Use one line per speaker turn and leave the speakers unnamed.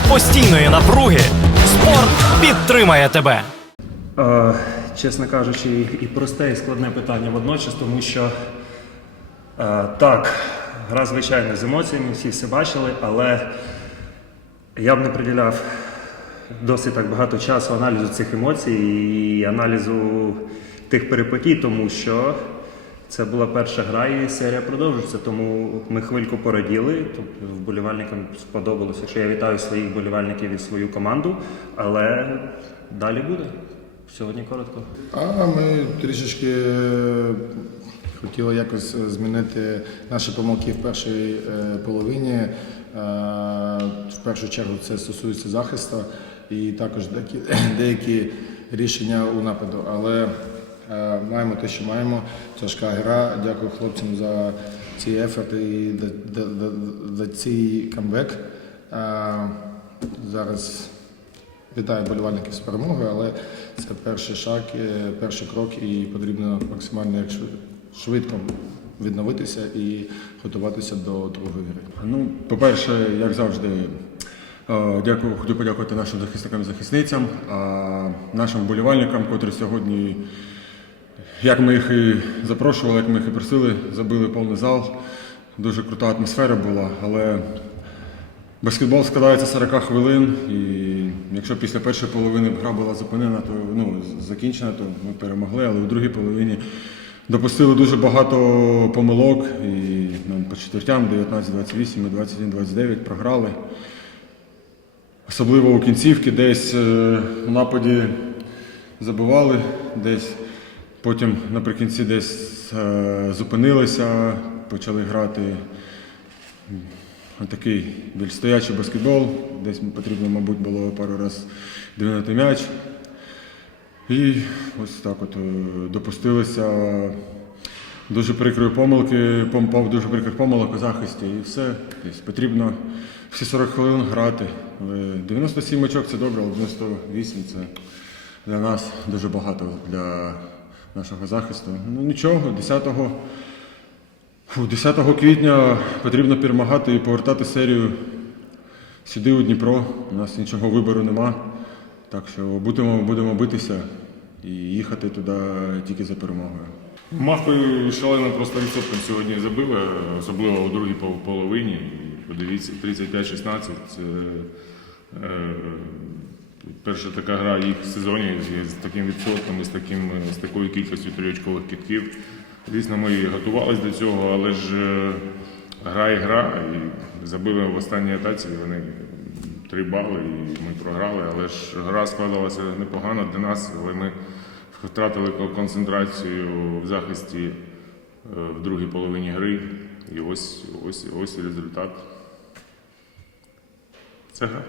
серед постійної напруги спорт підтримає тебе.
Е, чесно кажучи, і просте, і складне питання водночас, тому що е, так, гра звичайно з емоціями, всі все бачили, але я б не приділяв досить так багато часу аналізу цих емоцій і аналізу тих перипетій, тому що це була перша гра і серія продовжується. Тому ми хвильку пораділи. Тобто вболівальникам сподобалося, що я вітаю своїх вболівальників і свою команду, але далі буде. Сьогодні коротко.
А ми трішечки е, хотіли якось змінити наші помилки в першій е, половині. Е, В першу чергу це стосується захисту і також деякі, рішення у нападу. Але маємо те, що маємо. Тяжка гра. Дякую хлопцям за ці ефорти і за, цей камбек. Е, Зараз Вітаю болівальників з перемогою, але це перший шаг, е, перший крок, і потрібно максимально швидко відновитися і готуватися до другої гри.
Ну, по-перше, як завжди, е, дякую, хотів подякувати нашим захисникам і захисницям, нашим вболівальникам, котрі сьогодні, як ми їх і запрошували, як ми їх і просили, забили повний зал. Дуже крута атмосфера була, але баскетбол складається 40 хвилин, і якщо після першої половини гра була зупинена, то ну, закінчена, то ми перемогли, але у другій половині допустили дуже багато помилок і ну, по четвертям 19-28 і 21-29 програли. Особливо у кінцівки десь е, в нападі забивали, десь потім наприкінці десь е, зупинилися, почали грати такий більш стоячий баскетбол. Десь потрібно, мабуть, було пару разів двинути м'яч. І ось так от е, допустилися дуже прикрої помилки, пом- пом- дуже прикрих помилок у захисті і все. Тобто потрібно всі 40 хвилин грати. 97 очок це добре, але 98 це для нас дуже багато для нашого захисту. Ну нічого, 10 10 квітня потрібно перемагати і повертати серію сюди у Дніпро. У нас нічого вибору нема. Так що будемо, будемо битися і їхати туди тільки за перемогою. Мавпи шалено просто відсотком сьогодні забили, особливо у другій половині. Подивіться, 35-16 це е, перша така гра їх в сезоні з, таким відсотком з, таким, з такою кількістю трьохочкових китків. Звісно, ми готувалися до цього, але ж е, гра і гра. І забили в останній атаці, вони три бали і ми програли. Але ж гра складалася непогано для нас, але ми втратили концентрацію в захисті е, в другій половині гри. І ось, ось, ось результат. Це гра.